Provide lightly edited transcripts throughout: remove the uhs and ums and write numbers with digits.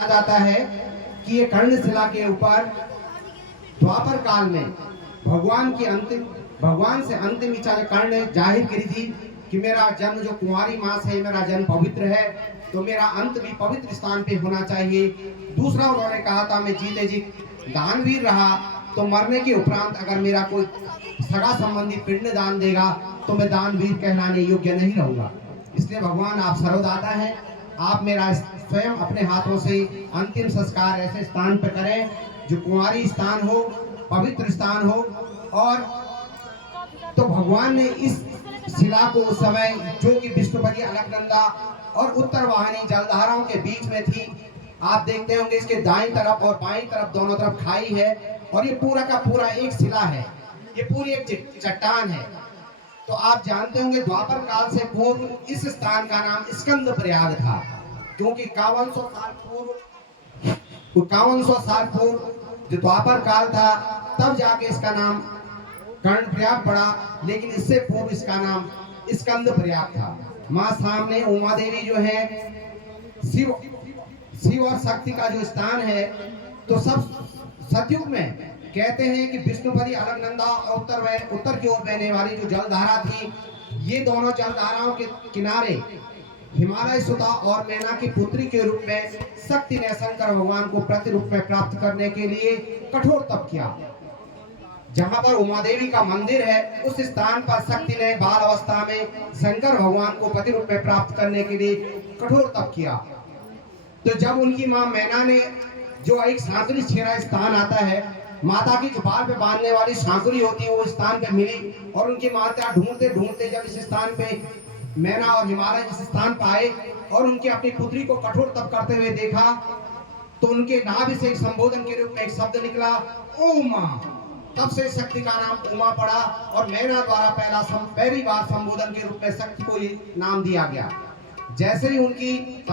जाता है कि ये कर्णशिला के ऊपर द्वापर काल में भगवान से अंतिम इच्छा कर्ण ने जाहिर करी थी कि मेरा जन्म जो कुंवारी मास है, मेरा जन्म पवित्र है, तो मेरा अंत भी पवित्र स्थान पे होना चाहिए। दूसरा उन्होंने कहा था, मैं जीते जी दानवीर रहा तो मरने के उपरांत अगर मेरा कोई सगा संबंधी पिंड दान देगा तो मैं दानवीर कहलाने योग्य नहीं रहूंगा। इसलिए भगवान आप सर्वदाता हैं, आप मेरा स्वयं अपने हाथों से अंतिम संस्कार ऐसे स्थान पर करें जो कुंवारी स्थान हो, पवित्र स्थान हो। और तो भगवान ने इस शिला को उस समय, जो कि विष्णुपति अलकनंदा और उत्तर वाहिनी जलधाराओं के बीच में थी, आप देखते होंगे इसके दाईं तरफ और बाईं तरफ दोनों तरफ खाई है, और ये पूरा का पूरा एक शिला है, ये पूरी एक चट्टान है। तो आप जानते होंगे द्वापर काल से पूर्व इस स्थान का नाम स्कंद प्रयाग था, क्योंकि 5100 साल पूर्व जो द्वापर काल था तब जाके इसका नाम कर्ण प्रयाग पड़ा, लेकिन इससे पूर्व इसका नाम स्कंद प्रयाग था। माँ सामने उमा देवी जो है शिव और शक्ति का जो स्थान है, तो सब सतयुग में कहते हैं कि विष्णुपति अलकनंदा और उत्तर की ओर बहने वाली जो जलधारा थी, ये दोनों जलधाराओं के किनारे हिमालय सुता और मैना की पुत्री के रूप में शक्ति ने शंकर भगवान को प्रतिरूप में प्राप्त करने के लिए कठोर तप किया। जहां पर उमा देवी का मंदिर है, उस स्थान पर शक्ति ने बाल अवस्था में शंकर भगवान को प्रतिरूप में प्राप्त करने के लिए कठोर तप किया। तो जब उनकी मां मैना ने, जो एक सांकरी छेरा स्थान आता है, माता की जुबान पे बांधने वाली सांकुरी होती है, वो स्थान पे मिली, और उनकी माता ढूंढते ढूंढते जब इस स्थान पे मैना और हिमालय जिस स्थान पर आए और उनकी अपनी पुत्री को कठोर तप करते हुए देखा, तो उनके नाभि से एक संबोधन के रूप में एक शब्द निकला, उमा। तब से शक्ति का नाम उमा पड़ा, और मैना द्वारा पहली बार संबोधन के रूप में शक्ति को ये नाम दिया गया। जैसे ही उनकी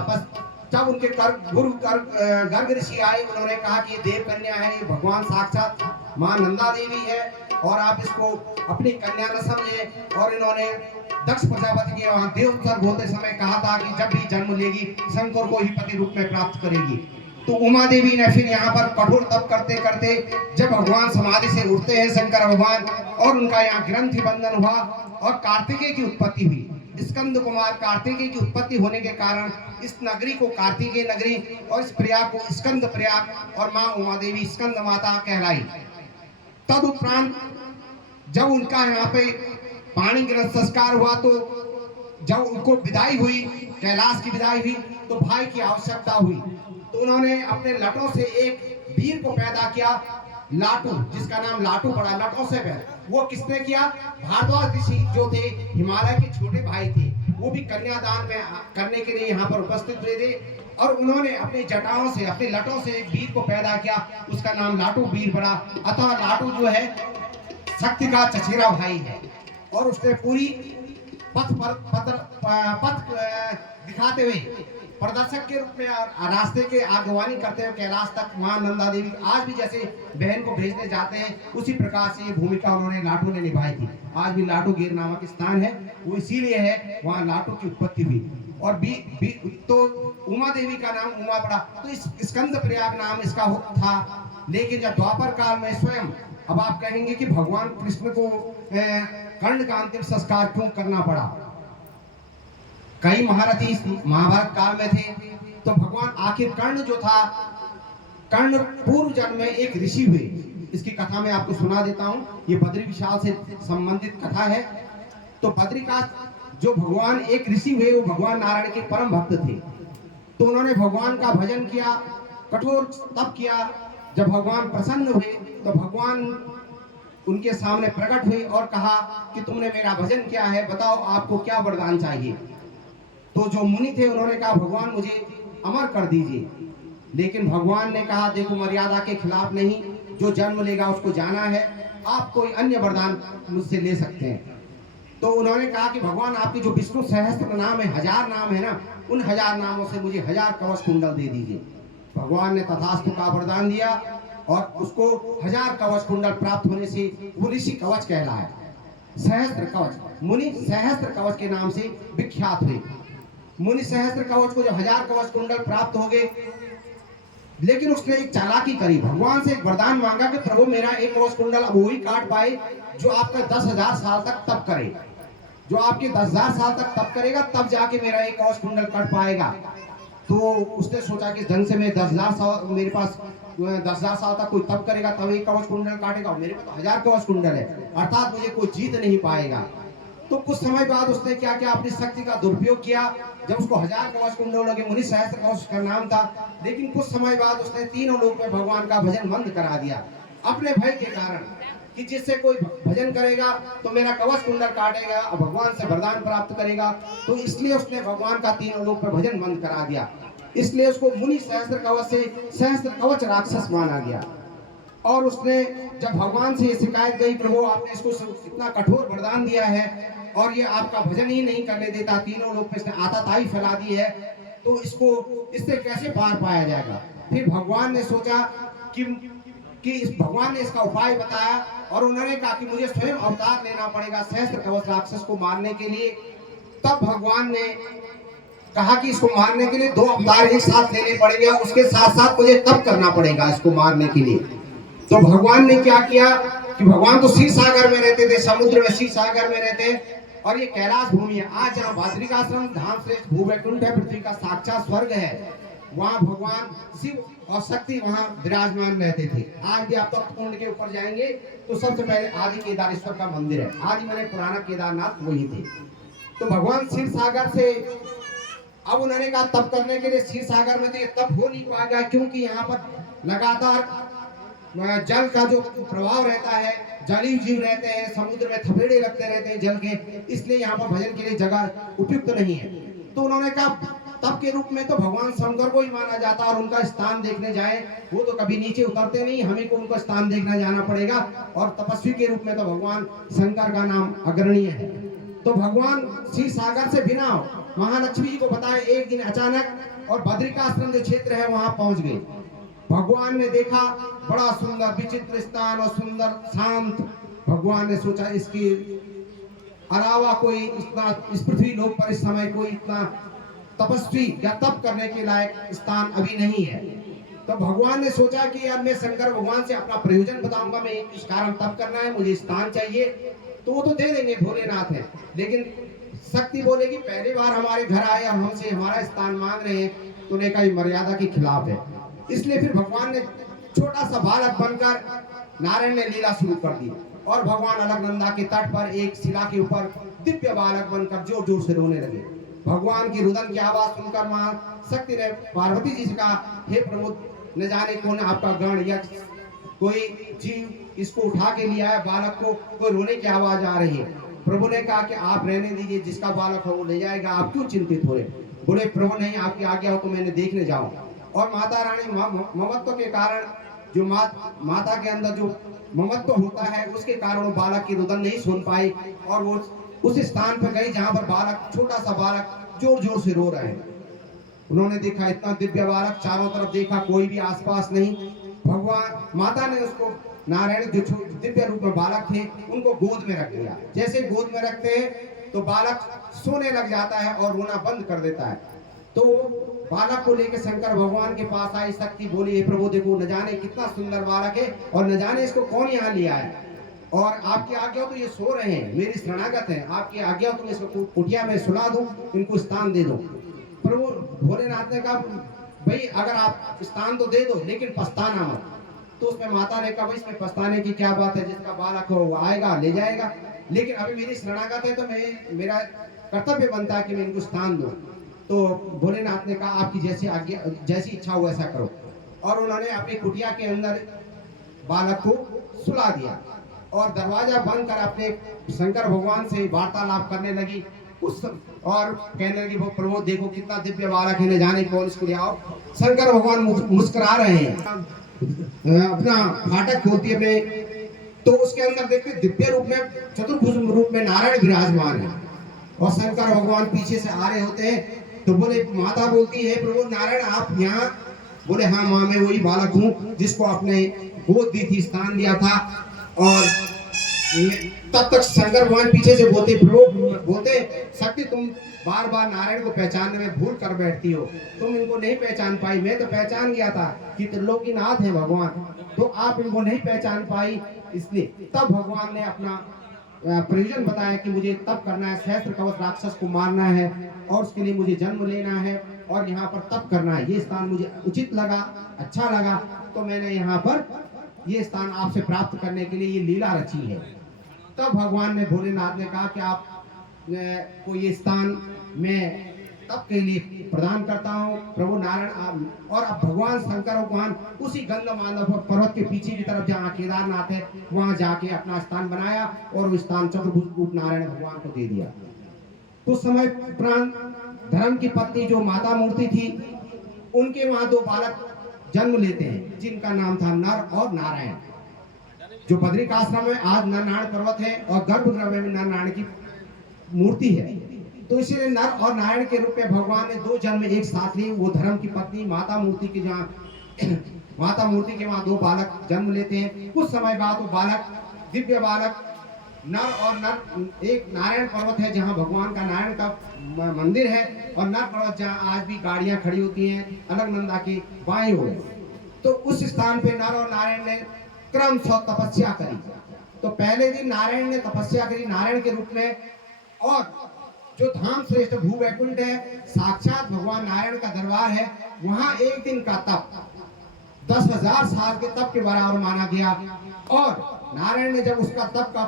जब उनके गुरु गर्ग ऋषि आए, उन्होंने कहा कि ये देव कन्या है, ये भगवान साक्षात मां नंदा देवी है, और आप इसको अपनी कन्या न समझे। और इन्होंने दक्ष प्रजापति के वहां देव उत्सर्ग होते समय कहा था कि जब भी जन्म लेगी शंकर को ही पति रूप में प्राप्त करेगी। तो उमा देवी ने फिर यहाँ पर कठोर तप करते करते जब भगवान समाधि से उठते हैं शंकर भगवान, और उनका यहाँ ग्रंथि बंधन हुआ और कार्तिकेय की उत्पत्ति हुई। स्कंद कुमार कार्तिकेय की उत्पत्ति होने के कारण इस नगरी को कार्तिकेय नगरी और इस प्रयाग को स्कंद प्रयाग और माँ उमा देवी स्कंद माता कहलाई। तदुपरांत जब उनका यहाँ पे पाणी ग्रंथ संस्कार हुआ, तो जब उनको विदाई हुई, कैलाश की विदाई हुई, तो भाई की आवश्यकता हुई, तो उन्होंने अपने लटों से एक वीर को पैदा किया, लाटू, जिसका नाम लाटू पड़ा, लटों से पैदा। वो किसने किया? भारद्वाज ऋषि जो थे, हिमालय के छोटे भाई थे, वो भी कन्यादान में करने के लिए यहाँ पर उपस्थित हुए थे, और उन्होंने अपनी जटाओं से, अपने लटों से एक वीर को पैदा किया, उसका नाम लाटू वीर पड़ा। अतः लाटू जो है शक्ति का चचेरा भाई है, और उसने पूरी पथ दिखाते हुए प्रदर्शक के रूप में रास्ते के आगवानी करते हुए कैलाश तक मां नंदा देवी आज भी जैसे बहन को भेजने जाते हैं, उसी प्रकार से ये भूमिका उन्होंने लाटू ने निभाई थी। आज भी लाटू गिर नामक स्थान है, वो इसीलिए है, वहाँ लाटू की उत्पत्ति हुई। और तो उमा देवी का नाम उमा पड़ा, तो इस स्कंद प्रयाग नाम इसका था। लेकिन जब द्वापर काल में स्वयं, अब आप कहेंगे कि भगवान कृष्ण को कर्ण का अंतिम संस्कार क्यों करना पड़ा? कई महारथी महाभारत काल में थे, तो भगवान आखिर कर्ण जो था, कर्ण पूर्व जन्म में एक ऋषि हुए। इसकी कथा मैं आपको सुना देता हूँ, ये बद्री विशाल से संबंधित कथा है। तो बद्रिकाश जो भगवान एक ऋषि हुए, वो भगवान नारायण के परम भक्त थे। तो उन्होंने भगवान का भजन किया, कठोर तप किया। जब भगवान प्रसन्न हुए, तो भगवान उनके सामने प्रकट हुए और कहा कि तुमने मेरा भजन किया है, बताओ आपको क्या वरदान चाहिए। तो जो मुनि थे उन्होंने कहा, भगवान मुझे अमर कर दीजिए। लेकिन भगवान ने कहा, देखो मर्यादा के खिलाफ नहीं, जो जन्म लेगा उसको जाना है, आप कोई अन्य वरदान मुझसे ले सकते हैं। तो उन्होंने कहा कि भगवान आपके जो विष्णु सहस्त्र नाम है, 1000 नाम है ना, उन 1000 नामों से मुझे 1000 कवच कुंडल दे दीजिए। भगवान ने तथास्तु का वरदान दिया, और उसको 1000 कवच कुंडल प्राप्त होने से वो ऋषि कवच कहलाया। सहस्त्र कवच, मुनि सहस्त्र कवच के नाम से विख्यात हुए। मुनि सहस्त्र कवच को जब 1000 कवच कुंडल प्राप्त हो गए, लेकिन उसने एक चालाकी करी, भगवान से एक वरदान मांगा कि प्रभु मेरा एक कवच कुंडल अब वही काट पाए जो आपका 10,000 साल तक तप करे, जो आपके 10,000 साल तक तप करेगा तब जाके मेरा एक कवच कुंडल कट पाएगा। तो उसने सोचा कि ढंग से मैं 10,000 साल, मेरे पास 10,000 साल तक कोई तप करेगा तब एक कवच कुंडल काटेगा, मेरे पास तो 1000 कवच कुंडल है, अर्थात मुझे कोई जीत नहीं पाएगा। तो कुछ समय बाद उसने क्या किया, अपनी शक्ति का दुरुपयोग किया। जब उसको 1000 कवच कुंडल लगे, मुनि सहस्त्र कवच का नाम था, लेकिन कुछ समय बाद उसने तीनों लोक में भगवान का भजन बंद करा दिया अपने भय के कारण कि जिससे कोई भजन करेगा तो मेरा कवच कुंडल काटेगा और भगवान से वरदान प्राप्त करेगा। तो इसलिए उसने भगवान का तीनों लोक में भजन बंद करा दिया। इसलिए उसको मुनि सहस्त्र कवच से सहस्त्र कवच राक्षस माना गया। और उसने जब भगवान से ये शिकायत गई, प्रभु आपने इसको इतना कठोर वरदान दिया है और ये आपका भजन ही नहीं करने देता, तीनों लोग पे इसने आताताई फैला दी है, तो इससे कैसे पार पाया जाएगा। फिर भगवान ने सोचा कि भगवान ने इसका उपाय बताया और उन्होंने कहा कि मुझे स्वयं अवतार लेना पड़ेगा सहस्त्र कवच राक्षस को मारने के लिए। तब भगवान ने कहा कि इसको मारने के लिए 2 अवतार एक साथ लेने पड़ेंगे, उसके साथ साथ मुझे तप करना पड़ेगा इसको मारने के लिए। तो भगवान ने क्या किया कि भगवान तो क्षीर सागर में रहते थे, समुद्र में क्षीर सागर में रहते हैं, और ये कैलाश भूमि है। आज जहाँ बादरिकाश्रम धाम श्रेष्ठ भूवैकुंठ है, पृथ्वी का साक्षात स्वर्ग है, वहाँ भगवान शिव और शक्ति वहाँ विराजमान रहते थे। आज भी आप तप्त कुंड के ऊपर जाएंगे तो सबसे पहले आदि केदारेश्वर का मंदिर है, आदि मैंने पुराना केदारनाथ वही थे। तो भगवान क्षीर सागर से अब उन्होंने कहा तप करने के लिए क्षीर सागर में तो ये तप हो नहीं पाएगा, क्योंकि यहाँ पर लगातार जल का जो प्रभाव रहता है, जलीय जीव रहते हैं, समुद्र में थपेड़े लगते रहते हैं जल के, इसलिए यहाँ पर भजन के लिए जगह उपयुक्त नहीं है। तो उन्होंने कहा तप के रूप में तो भगवान शंकर को ही माना जाता, और उनका स्थान देखने जाए वो तो कभी नीचे उतरते नहीं, हमें को उनका स्थान देखने जाना पड़ेगा, और तपस्वी के रूप में तो भगवान शंकर का नाम अग्रणीय है। तो भगवान क्षीर सागर से बिना महालक्ष्मी जी को बताए एक दिन अचानक और बद्रिकाश्रम जो क्षेत्र है वहां पहुंच गए। भगवान ने देखा बड़ा सुंदर विचित्र स्थान और सुंदर शांत, भगवान ने सोचा इसके अलावा कोई इतना इस पृथ्वी लोक पर इस समय कोई इतना तपस्वी या तप करने के लायक स्थान अभी नहीं है। तो भगवान ने सोचा कि अब मैं शंकर भगवान से अपना प्रयोजन बताऊंगा, मैं इस कारण तप करना है, मुझे स्थान चाहिए, तो वो तो दे देंगे, भोलेनाथ है। लेकिन शक्ति बोलेगी पहली बार हमारे घर आए और हमसे हमारा स्थान मांग रहे हैं, तो उन्हें कहा मर्यादा के खिलाफ है। इसलिए फिर भगवान ने छोटा सा बालक बनकर नारायण ने लीला शुरू कर दी, और भगवान अलकनंदा के तट पर एक शिला के ऊपर दिव्य बालक बनकर जोर जोर से रोने लगे। भगवान की रुदन की आवाज सुनकर मां शक्ति ने पार्वती जी से कहा, हे प्रभु न जाने कौन आपका गण या कोई जीव इसको उठा के लिया है बालक को, कोई रोने की आवाज आ रही है। प्रभु ने कहा कि आप रहने दीजिए, जिसका बालक हो वो ले जाएगा, आप क्यों चिंतित हो रहे। बोले प्रभु नहीं, आपकी आज्ञा हो तो मैंने देखने जाऊं। और माता रानी ममत्व के कारण, जो माता के अंदर जो ममत्व होता है उसके कारण वो बालक की रुदन नहीं सुन पाई, और वो उस स्थान पर गई जहां पर बालक, छोटा सा बालक जोर जोर से रो रहा है। उन्होंने देखा इतना दिव्य बालक, चारों तरफ देखा कोई भी आसपास नहीं। भगवान माता ने उसको नारायण जो दिव्य रूप में बालक थे उनको गोद में रख लिया। जैसे गोद में रखते हैं तो बालक सोने लग जाता है और रोना बंद कर देता है। तो बालक को लेकर शंकर भगवान के पास आई। शक्ति बोली, हे प्रभु देखो न जाने कितना सुंदर बालक है और न जाने इसको कौन यहाँ लिया है, और आपकी आज्ञा तो ये सो रहे हैं, मेरी शरणागत है, आपकी आज्ञा तो मैं इसको कुटिया में सुला दूं, इनको स्थान दे दो। प्रभु भोलेनाथ ने कहा भाई अगर आप स्थान तो दे दो लेकिन पछताना मत। तो उसमें माता ने कहा भाई इसमें पछताने की क्या बात है, जिसका बालक हो वो आएगा ले जाएगा, लेकिन अभी मेरी शरणागत है तो मेरा कर्तव्य बनता है कि मैं इनको स्थान दूं। तो भोलेनाथ ने कहा आपकी जैसी आज्ञा, जैसी इच्छा हो वैसा करो। और उन्होंने अपनी कुटिया के अंदर बालक को सुला दिया और दरवाजा बंद कर अपने शंकर भगवान से वार्तालाप करने लगी और कहने लगी, प्रभु देखो कितना दिव्य बालक है, न जाने कौन इसको ले आओ। शंकर भगवान मुस्कुरा रहे हैं, अपना फाटक खोलती अपने, तो उसके अंदर देखते दिव्य रूप में, चतुर्भुज रूप में नारायण विराजमान है, और शंकर भगवान पीछे से आ रहे होते हैं। तो बोले, माता बोलती है प्रभु नारायण आप यहाँ? बोले हाँ माँ, मैं वही बालक हूँ जिसको आपने गोद दी थी, स्थान दिया था। और तब तक शंकर भगवान पीछे से बोलते, प्रभु बोलते शक्ति तुम बार बार नारायण को पहचानने में भूल कर बैठती हो, तुम इनको नहीं पहचान पाई। मैं तो पहचान गया था कि त्रिलोकीनाथ है भगवान, तो आप इनको नहीं पहचान पाई। इसलिए तब भगवान ने अपना प्रयोजन बताया कि मुझे तप करना है, सहस्त्र कवच राक्षस को मारना है और उसके लिए मुझे जन्म लेना है और यहाँ पर तप करना है। ये स्थान मुझे उचित लगा, अच्छा लगा, तो मैंने यहाँ पर ये स्थान आपसे प्राप्त करने के लिए ये लीला रची है। तब भगवान ने भोलेनाथ ने कहा कि आप को ये स्थान मैं तप के लिए प्रदान करता हूँ। प्रभु नारायण और अब भगवान शंकर और भगवान उसी गंधमादव पर्वत के पीछे की तरफ जहाँ केदारनाथ है वहां जाके अपना स्थान बनाया और वो स्थान चतुर्भुज रूप नारायण भगवान को दे दिया। कुछ समय उपरांत धर्म की पत्नी जो माता मूर्ति थी, उनके वहां 2 बालक जन्म लेते हैं जिनका नाम था नर और नारायण। जो बद्रिकाश्रम में आज नर नारायण पर्वत है और गर्भगृह में नर नारायण की मूर्ति है, तो इसलिए नर और नारायण के रूप में भगवान ने 2 जन्म एक साथ लिए। वो धर्म की पत्नी माता मूर्ति के जहाँ माता मूर्ति के वहां 2 बालक जन्म लेते हैं। कुछ समय बाद वो बालक, दिव्य बालक नर और नर, एक नारायण पर्वत है जहाँ भगवान का नारायण का मंदिर है और नर पर्वत जहाँ आज भी गाड़ियां खड़ी होती हैं अलकनंदा की बाएं ओर, तो उस स्थान पे नर और नारायण ने क्रमशः तपस्या करी। तो पहले दिन नारायण ने तपस्या करी नारायण के रूप में, और जो धाम श्रेष्ठ भू वैकुंठ है, साक्षात भगवान नारायण का दरबार है, वहां एक दिन का तप 10,000 साल के तप के बराबर माना गया। और नारायण ने जब उसका तप का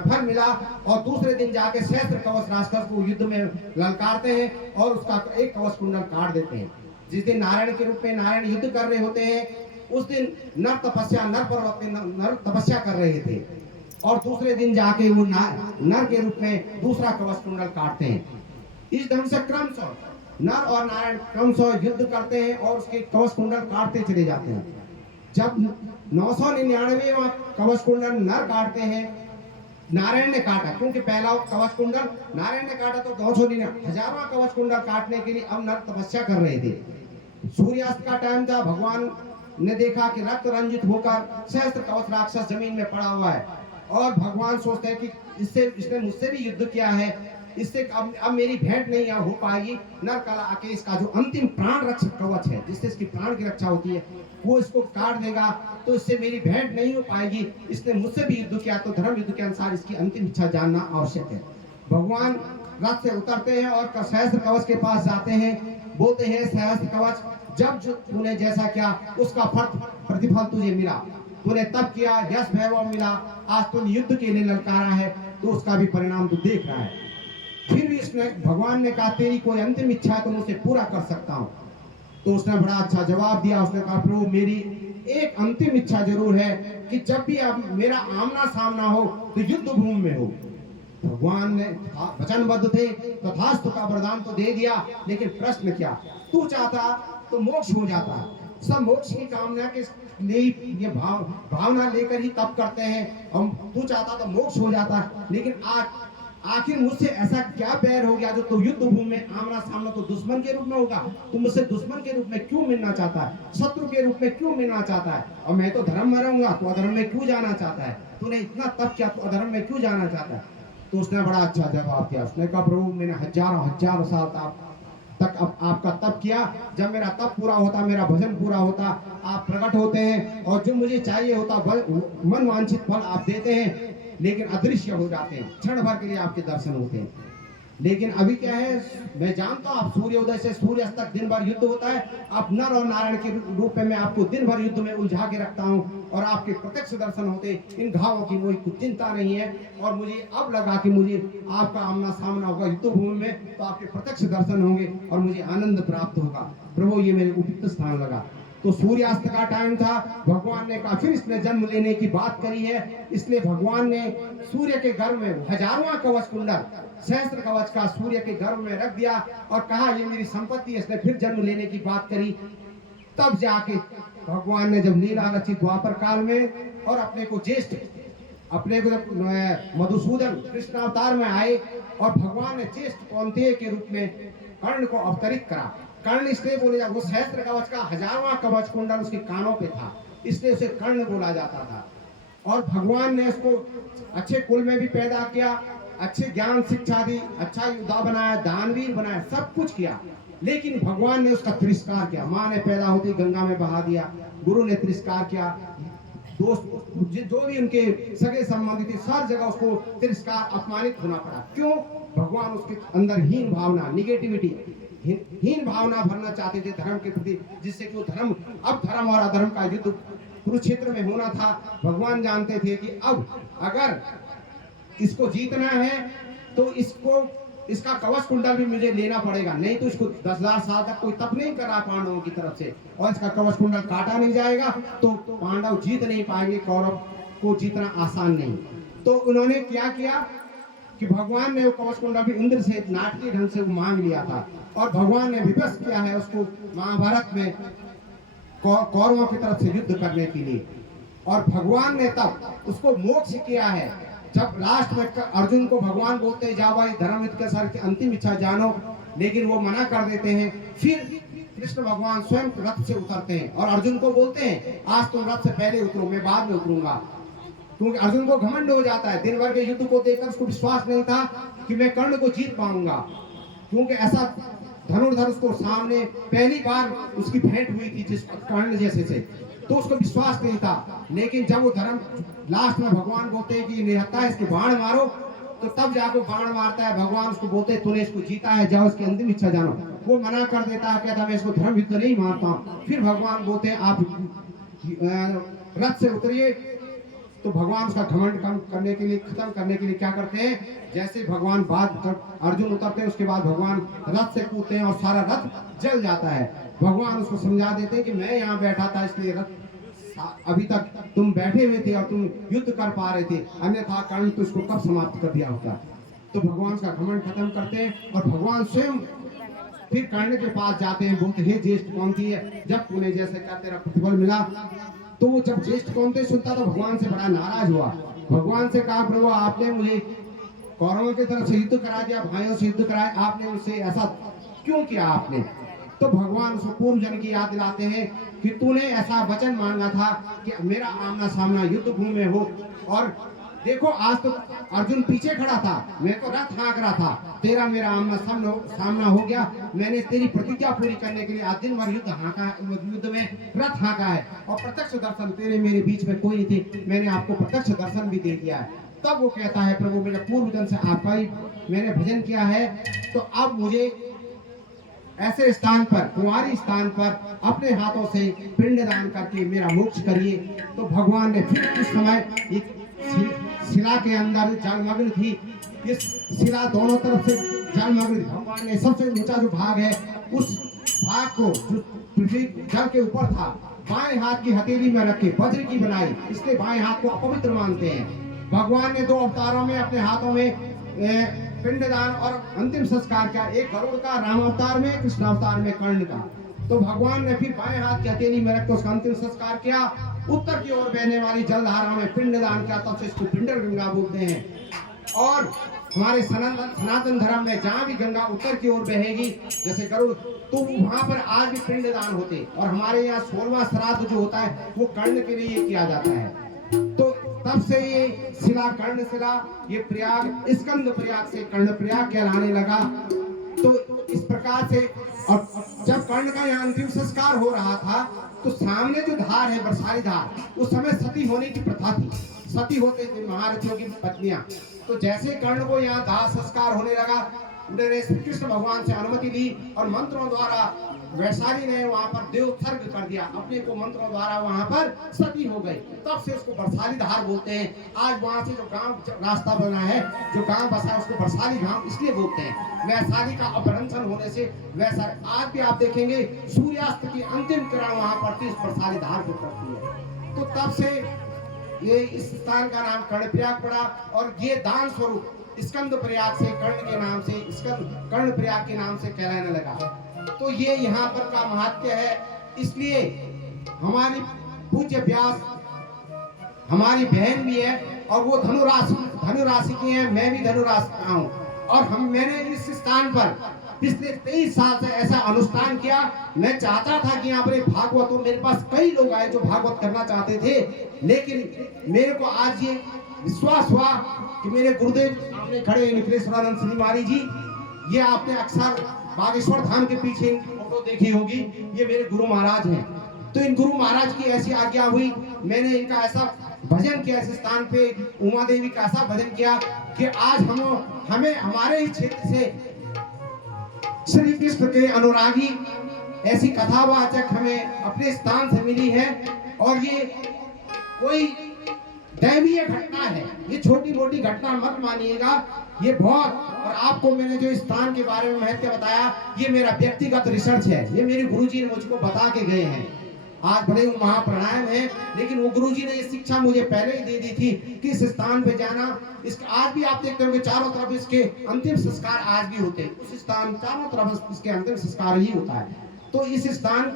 फल मिला और दूसरे दिन जाके सहस्त्र कवच राक्षस को युद्ध में ललकारते हैं और उसका एक कवच कुंडल काट देते हैं। जिस दिन नारायण के रूप में नारायण युद्ध कर रहे होते हैं, उस दिन नर पर्वत में नर तपस्या कर रहे थे और दूसरे दिन जाके वो नर के रूप में दूसरा कवच कुंडल काटते हैं। इस ढंग से क्रमशः नर और नारायण क्रमशः युद्ध करते हैं और उसके कवच कुंडल काटते चले जाते हैं। जब 999वां कवच कुंडल नर काटते हैं, नारायण ने काटा, क्योंकि पहला कवच कुंडल नारायण ने काटा तो 999 हजारवां कवच कुंडल काटने के लिए अब नर तपस्या कर रहे थे। सूर्यास्त का टाइम था, भगवान ने देखा कि रक्त रंजित होकर सहस्त्र कवच राक्षस जमीन में पड़ा हुआ है और भगवान सोचते हैं कि इसने मुझसे भी युद्ध किया है, इससे अब मेरी भेंट नहीं हो पाएगी। नर कला आके इसका जो अंतिम प्राण रक्षक कवच है, जिससे इसकी प्राण की रक्षा होती है, वो इसको काट देगा, तो इससे मेरी भेंट नहीं हो पाएगी। इसने मुझसे भी युद्ध किया, तो धर्म युद्ध के अनुसार इसकी अंतिम इच्छा जानना आवश्यक है। भगवान रथ से उतरते हैं और सहस्त्र कवच के पास जाते हैं, बोलते हैं सहस्त्र कवच, जब जो तूने जैसा किया उसका प्रतिफल तुझे मिला, तूने तब किया, यश वैभव मिला, आज तूने युद्ध के लिए ललकारा है, तो उसका भी परिणाम तू देख रहा है। फिर भी इसने भगवान ने कहा तेरी कोई अंतिम इच्छा है तो मैं उसे पूरा कर सकता हूँ। तो उसने बड़ा अच्छा जवाब दिया, उसने कहा प्रभु मेरी एक अंतिम इच्छा जरूर है कि जब भी अब मेरा आमना सामना हो तो युद्ध भूमि में हो। भगवान ने वचनबद्ध थे, तथास्तु का वरदान तो दे दिया, लेकिन प्रश्न क्या, तू चाहता तो मोक्ष हो जाता। सब मोक्ष की कामना के लिए ये भावना लेकर ही तप करते हैं, हम तू चाहता तो मोक्ष हो जाता, लेकिन आखिर मुझसे ऐसा क्या बैर हो गया जो तू युद्ध भूमि में आमना सामना तो दुश्मन के रूप में होगा, तू मुझसे दुश्मन के रूप में क्यों मिलना चाहता है, शत्रु के रूप में क्यों मिलना चाहता है, और मैं तो धर्म में रहूंगा, तो अधर्म में क्यों जाना चाहता है, तूने इतना तप किया तो अधर्म में क्यों जाना चाहता है। तो उसने बड़ा अच्छा जवाब दिया, उसने कहा प्रभु मैंने हजारों साल तक अब आपका तप किया, जब मेरा तप पूरा होता, मेरा भजन पूरा होता, आप प्रकट होते हैं और जो मुझे चाहिए होता मन वांछित फल आप देते हैं, लेकिन अदृश्य हो जाते हैं, क्षण भर के लिए आपके दर्शन होते हैं। लेकिन अभी क्या है, मैं जानता हूँ आप सूर्योदय से सूर्यास्त तक दिन भर युद्ध होता है, आप नर और नारायण के रूप में मैं आपको दिन भर युद्ध में उलझा के रखता हूँ और आपके प्रत्यक्ष दर्शन होते, इन घावों की मुझे कुछ चिंता नहीं है। और मुझे अब लगा कि मुझे आपका आमना सामना होगा युद्ध भूमि में, तो आपके प्रत्यक्ष दर्शन होंगे और मुझे आनंद प्राप्त होगा। प्रभु ये मेरे उपयुक्त स्थान लगा। तो सूर्यास्त का टाइम था, भगवान ने कहा फिर इसने जन्म लेने की बात करी है, इसलिए भगवान ने सूर्य के गर्भ में हजारवां कवच कुंडल सहस्त्र कवच का सूर्य के गर्भ में रख दिया और कहा ये मेरी संपत्ति, इसने फिर जन्म लेने की बात करी। तब जाके भगवान ने जब लीला रची द्वापर काल में और अपने को ज्येष्ठ, अपने को मधुसूदन कृष्ण अवतार में आए और भगवान ने ज्येष्ठ कौंतेय के रूप में कर्ण को अवतरित करा। कर्ण इसलिए बोले जा, वो सहस्त्र कवच का हजारवां कवच कुंडल उसके कानों पे था, इसलिए उसे कर्ण बोला जाता था। और भगवान ने उसको अच्छे कुल में भी पैदा किया अच्छे ज्ञान शिक्षा दी, अच्छा योद्धा बनाया, दानवीर बनाया, सब कुछ किया, लेकिन भगवान ने उसका तिरस्कार किया। माँ ने पैदा होती गंगा में बहा दिया, गुरु ने तिरस्कार किया, दोस्त जो भी उनके सगे संबंधी थे हर जगह उसको तिरस्कार, अपमानित होना पड़ा। क्यों? भगवान उसके अंदर हीन भावना, निगेटिविटी, हीन भावना भरना चाहते थे धर्म के प्रति, जिससे कि वो धर्म, अब धर्म और अधर्म का युद्ध कुरुक्षेत्र में होना था। भगवान जानते थे कि अब अगर इसको जीतना है तो इसका कवच कुंडल भी मुझे लेना पड़ेगा, नहीं तो इसको 10,000 साल तक कोई तप नहीं कर रहा पांडवों की तरफ से, और इसका कवच कुंडल काटा नहीं जाएगा तो पांडव जीत नहीं पाएंगे, कौरव को जीतना आसान नहीं। तो उन्होंने क्या किया कि भगवान ने वो कवच कुंडल भी इंद्र से नाटकीय ढंग से मांग लिया था, और भगवान ने विवश किया है उसको महाभारत में कौरवों की तरफ से युद्ध करने के लिए। और भगवान ने तब उसको मोक्ष किया है, जब लास्ट में अर्जुन को भगवान बोलते हैं जाओ भाई धर्म युद्ध के सर की अंतिम इच्छा जानो, लेकिन वो मना कर देते हैं। फिर कृष्ण भगवान स्वयं रथ से उतरते हैं और अर्जुन को बोलते हैं आज तुम रथ से पहले उतरो, मैं बाद में उतरूंगा। क्योंकि अर्जुन को घमंड हो जाता है, दिन भर के युद्ध को देखकर उसको विश्वास नहीं था कि मैं कर्ण को जीत पाऊंगा, क्योंकि ऐसा धनुर्धर उसको सामने पहली बार उसकी भेंट हुई थी जिस कर्ण जैसे से, तो उसको विश्वास नहीं था। लेकिन जब वो धर्म लास्ट में भगवान बोलते हैं कि निहत्ता है इसके बाण मारो, तो तब जाकर बाण मारता है। भगवान उसको बोलते हैं तूने इसको जीता है, जाओ इसकी अंतिम इच्छा जानो। वो मना कर देता है, कहता मैं इसको धर्म युद्ध नहीं मारता हूँ। फिर भगवान बोलते हैं आप रथ से उतरिए। तो भगवान उसका घमंड कम करने के लिए, खत्म करने के लिए क्या करते हैं, जैसे भगवान बाद अर्जुन उतरते हैं उसके बाद भगवान रथ से कूदते हैं और सारा रथ जल जाता है। भगवान उसको समझा देते हैं कि मैं यहाँ बैठा था इसलिए रथ अभी तक तुम बैठे हुए थे और तुम युद्ध कर पा रहे थे, अन्यथा कर्ण तो इसको कब समाप्त कर दिया होता। तो भगवान उसका घमंड खत्म करते हैं और भगवान स्वयं फिर कर्ण के पास जाते हैं, बोलते हे ज्येष्ठ कौंती है, जब तूने जैसे क्या तेरा प्रतिफल मिला। तो वो जब ज्येष्ठ कौंती सुनता तो भगवान से बड़ा नाराज हुआ। भगवान से कहा प्रभु आपने मुझे कौरवों की तरफ से युद्ध करा दिया, भाइयों से युद्ध कराया, आपने मुझसे ऐसा क्यों किया आपने। तो भगवान उसको पूर्व जन्म की याद दिलाते हैं कि तूने ऐसा वचन मांगा था कि मेरा आमना सामना युद्ध भूमि में हो, और देखो आज तो अर्जुन पीछे खड़ा था, मैं तो रथ हाँक रहा था, तेरा मेरा आमना सामना हो गया। मैंने तेरी प्रतिज्ञा पूरी करने के लिए आज दिन भर युद्ध में रथ हाँका है, और प्रत्यक्ष दर्शन तेरे मेरे बीच में कोई नहीं थे, मैंने आपको प्रत्यक्ष दर्शन भी दे दिया है। तब वो कहता है प्रभु मेरे पूर्व जन्म से आपका ही मैंने भजन किया है, तो अब मुझे ऐसे स्थान पर, कुंवारी स्थान पर अपने हाथों से पिंडदान करके मेरा मोक्ष करिए। तो भगवान ने फिर उस समय एक शिला के अंदर जलमग्न थी, इस शिला दोनों तरफ से जलमग्न थी। भगवान ने सबसे ऊंचा जो भाग है उस भाग को जो पृथ्वी जल के ऊपर था बाएं हाथ की हथेली में रखे वज्र की बनाई, इसलिए बाएं हाथ को अपवित्र मानते हैं। भगवान ने 2 अवतारों में अपने हाथों में पिंडदान और अंतिम संस्कार किया, एक गरुड़ का राम अवतार में, कृष्ण अवतार में कर्ण का। तो भगवान ने फिर बाएं हाथ की हथेली में रख उसका अंतिम संस्कार किया। उत्तर की ओर बहने वाली जलधारा में पिंडदान किया, तब से इसको पिंडर गंगा बोलते हैं। और हमारे सनातन धर्म में जहाँ भी गंगा उत्तर की ओर बहेगी जैसे गरुड़, तो वहां पर आज भी पिंडदान होते, और हमारे यहाँ 16वां श्राद्ध जो होता है वो कर्ण के लिए किया जाता है। तो तब से ये शिला कर्ण शिला, ये प्रयाग स्कंद प्रयाग से कर्ण प्रयाग कहलाने लगा। तो इस प्रकार से, और जब कर्ण का यहाँ अंतिम संस्कार हो रहा था तो सामने जो धार है बरसाली धार, उस समय सती होने की प्रथा थी, सती होते थे महारथियों की पत्नियां। तो जैसे कर्ण को यहाँ दाह संस्कार होने लगा, उन्होंने श्री कृष्ण भगवान से अनुमति ली और मंत्रों द्वारा वैशाली ने वहां पर देवोत्सर्ग कर दिया, अपने को मंत्रों द्वारा वहां पर सती हो गई। तब से उसको बरसाली धार बोलते हैं। आज वहां से जो गांव रास्ता बना है, जो गांव बसा है, उसको बरसाली गांव इसलिए बोलते हैं। वैशाली का अपभ्रंशन होने से वैशाली, आज भी आप देखेंगे सूर्यास्त की अंतिम किरण वहां पड़ती है, बरसाली धार को पड़ती है। तो तब से ये इस स्थान का नाम कर्णप्रयाग पड़ा, और ये दान स्वरूप स्कंद प्रयाग से कर्ण के नाम से, स्कंद कर्ण प्रयाग के नाम से कहलाने लगा। तो ये यहाँ पर का महत्व है। इसलिए हमारी पूज्य व्यास हमारी बहन भी है, और वो धनुराशि की है, मैं भी धनुराशि का हूँ। और मैंने इस स्थान पर पिछले 23 साल से ऐसा अनुष्ठान किया। मैं चाहता था कि यहाँ पर एक भागवत हो, मेरे पास कई लोग आए जो भागवत करना चाहते थे, लेकिन मेरे को आज ये विश्वास हुआ कि मेरे गुरुदेव सामने खड़े निखिलेश्वरानंद श्री महाराज जी, ये आपने अक्सर बागेश्वर धाम के पीछे फोटो देखी होगी, ये मेरे गुरु महाराज हैं। तो इन गुरु महाराज की ऐसी आज्ञा हुई, मैंने इनका ऐसा भजन किया इस स्थान पे, उमा देवी का ऐसा भजन किया कि आज हमें हमारे ही क्षेत्र से श्री कृष्ण के अनुरागी ऐसी कथावाचक हमें अपने स्थान से मिली है। और ये कोई दैवीय घटना है, ये छोटी मोटी घटना मत मानिएगा, ये बहुत। और आपको मैंने जो स्थान के बारे में महत्व बताया, ये मेरा व्यक्तिगत रिसर्च है, ये मेरे गुरुजी ने मुझको बता के गए हैं। आज भले वो महाप्राणायाम है, लेकिन वो गुरुजी ने ये शिक्षा मुझे पहले ही दे दी थी कि इस स्थान पे जाना। आज भी आप देखते होंगे चारों तरफ इसके अंतिम संस्कार आज भी होते हैं, उस स्थान चारों तरफ इसके अंतिम संस्कार ही होता है। तो इस स्थान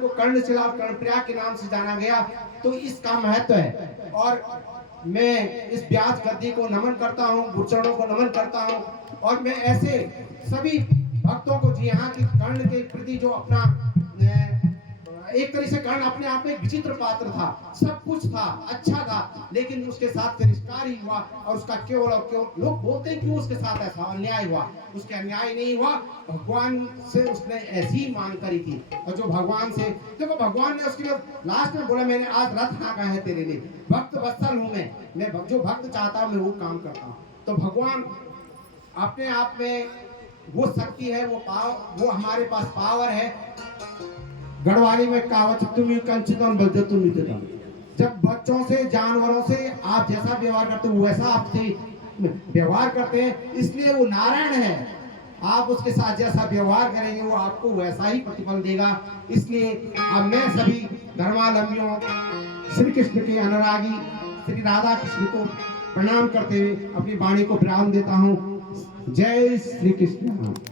को कर्णशिला और कर्णप्रयाग के नाम से जाना गया, तो इसका महत्व है। और मैं इस व्यास गद्दी को नमन करता हूँ, गुरुचरणों को नमन करता हूँ, और मैं ऐसे सभी भक्तों को, जी हाँ, कि कर्ण के प्रति जो अपना एक तरह से कर्ण अपने आप में विचित्र पात्र था, सब कुछ था, अच्छा था, लेकिन उसके साथ तिरस्कार ही हुआ। और उसका केवल और केवल लोग बोलते हैं क्यों उसके साथ ऐसा अन्याय हुआ, उसके अन्याय नहीं हुआ, भगवान से उसने ऐसी मांग करी थी। और जो भगवान से देखो, भगवान ने उसके लिए लास्ट में बोला, मैंने आज रथ हाँका है तेरे लिए, भक्त वत्सल हूं मैं जो भक्त चाहता हूं मैं वो काम करता हूं। तो भगवान अपने आप में वो शक्ति है, वो हमारे पास पावर है। गढ़वाली में कहावत, तुम कंचितम बज्जतुम नित्यतम। जब बच्चों से, जानवरों से आप जैसा व्यवहार करते हो वैसा आपसे व्यवहार करते हैं, इसलिए वो नारायण है। आप उसके साथ जैसा व्यवहार करेंगे वो आपको वैसा ही प्रतिफल देगा। इसलिए अब मैं सभी धर्मावलंबियों, श्री कृष्ण के अनुरागी श्री राधा कृष्ण को प्रणाम करते हुए अपनी वाणी को विराम देता हूँ। जय श्री कृष्ण।